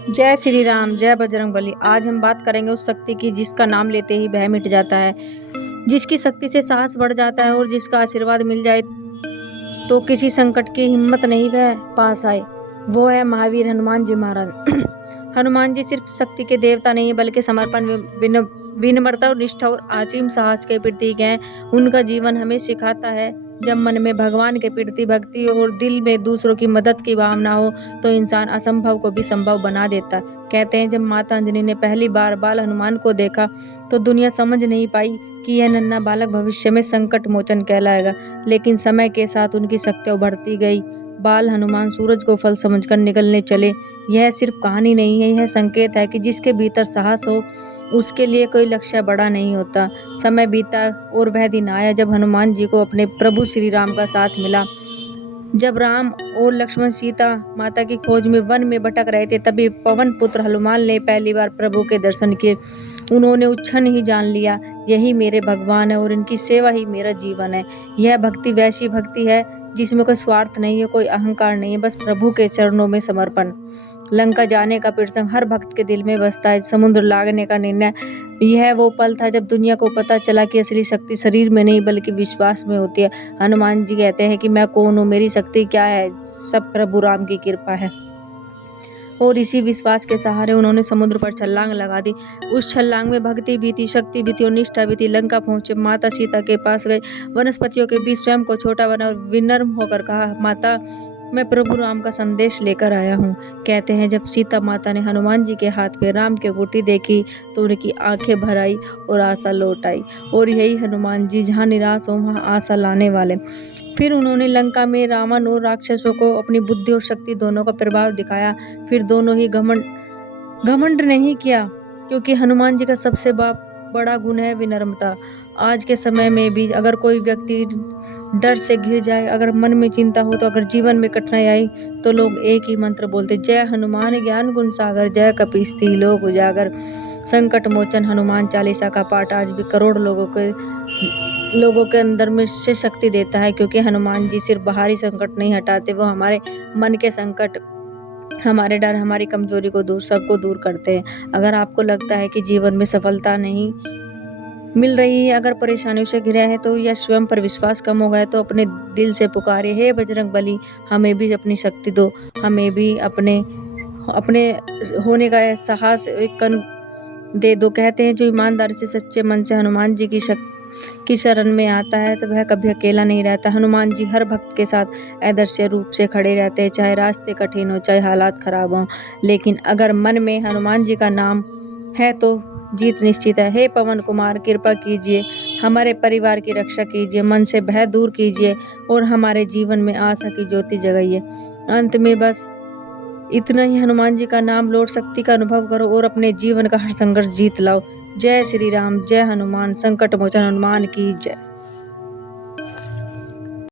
जय श्री राम, जय बजरंगबली। आज हम बात करेंगे उस शक्ति की जिसका नाम लेते ही भय मिट जाता है, जिसकी शक्ति से साहस बढ़ जाता है और जिसका आशीर्वाद मिल जाए तो किसी संकट की हिम्मत नहीं वह पास आए। वो है महावीर हनुमान जी महाराज। हनुमान जी सिर्फ शक्ति के देवता नहीं बल्कि समर्पण, विनम्रता और निष्ठा और असीम साहस के प्रतीक हैं। उनका जीवन हमें सिखाता है जब मन में भगवान के प्रति भक्ति और दिल में दूसरों की मदद की भावना हो तो इंसान असंभव को भी संभव बना देता है। कहते हैं जब माता अंजनी ने पहली बार बाल हनुमान को देखा तो दुनिया समझ नहीं पाई कि यह नन्हा बालक भविष्य में संकट मोचन कहलाएगा, लेकिन समय के साथ उनकी शक्ति उभरती गई। बाल हनुमान सूरज को फल समझकर निकलने चले। यह सिर्फ कहानी नहीं है, यह संकेत है कि जिसके भीतर साहस हो उसके लिए कोई लक्ष्य बड़ा नहीं होता। समय बीता और वह दिन आया जब हनुमान जी को अपने प्रभु श्री राम का साथ मिला। जब राम और लक्ष्मण सीता माता की खोज में वन में भटक रहे थे, तभी पवन पुत्र हनुमान ने पहली बार प्रभु के दर्शन किए। उन्होंने उस क्षण ही जान लिया, यही मेरे भगवान है और इनकी सेवा ही मेरा जीवन है। यह भक्ति वैसी भक्ति है जिसमें कोई स्वार्थ नहीं है, कोई अहंकार नहीं है, बस प्रभु के चरणों में समर्पण। लंका जाने का प्रसंग हर भक्त के दिल में बसता है। समुद्र लागने का निर्णय, यह वो पल था जब दुनिया को पता चला कि असली शक्ति शरीर में नहीं बल्कि विश्वास में होती है। हनुमान जी कहते हैं कि मैं कौन हूँ, मेरी शक्ति क्या है, सब प्रभु राम की कृपा है। और इसी विश्वास के सहारे उन्होंने समुद्र पर छलांग लगा दी। उस छलांग में भक्ति भी थी, शक्ति भी थी और निष्ठा भी थी। लंका पहुंचे, माता सीता के पास गए, वनस्पतियों के बीच स्वयं को छोटा बना और विनम्र होकर कहा, माता मैं प्रभु राम का संदेश लेकर आया हूँ। कहते हैं जब सीता माता ने हनुमान जी के हाथ पे राम की अंगूठी देखी तो उनकी आंखें भर आई और आशा लौट आई। और यही हनुमान जी, जहाँ निराश हो वहाँ आशा लाने वाले। फिर उन्होंने लंका में रावण और राक्षसों को अपनी बुद्धि और शक्ति दोनों का प्रभाव दिखाया। फिर दोनों ही घमंड नहीं किया, क्योंकि हनुमान जी का सबसे बड़ा गुण है विनम्रता। आज के समय में भी अगर कोई व्यक्ति डर से घिर जाए, अगर मन में चिंता हो, तो अगर जीवन में कठिनाई आई तो लोग एक ही मंत्र बोलते, जय हनुमान ज्ञान गुण सागर, जय कपीसती लोक उजागर। संकट मोचन हनुमान चालीसा का पाठ आज भी करोड़ लोगों के अंदर में से शक्ति देता है, क्योंकि हनुमान जी सिर्फ बाहरी संकट नहीं हटाते, वो हमारे मन के संकट, हमारे डर, हमारी कमजोरी को सबको दूर करते हैं। अगर आपको लगता है कि जीवन में सफलता नहीं मिल रही है, अगर परेशानियों से घिरा है तो या स्वयं पर विश्वास कम हो गया, तो अपने दिल से पुकारे, हे बजरंगबली हमें भी अपनी शक्ति दो, हमें भी अपने होने का साहस एक कण दे दो। कहते हैं जो ईमानदारी से सच्चे मन से हनुमान जी की शरण में आता है तो वह कभी अकेला नहीं रहता। हनुमान जी हर भक्त के साथ आदर्श रूप से खड़े रहते हैं, चाहे रास्ते कठिन हो, चाहे हालात खराब हों, लेकिन अगर मन में हनुमान जी का नाम है तो जीत निश्चित है। हे पवन कुमार कृपा कीजिए, हमारे परिवार की रक्षा कीजिए, मन से भय दूर कीजिए और हमारे जीवन में आशा की ज्योति जगाइए। अंत में बस इतना ही, हनुमान जी का नाम लो, शक्ति का अनुभव करो और अपने जीवन का हर संघर्ष जीत लाओ। जय श्री राम, जय हनुमान, संकट मोचन हनुमान की जय।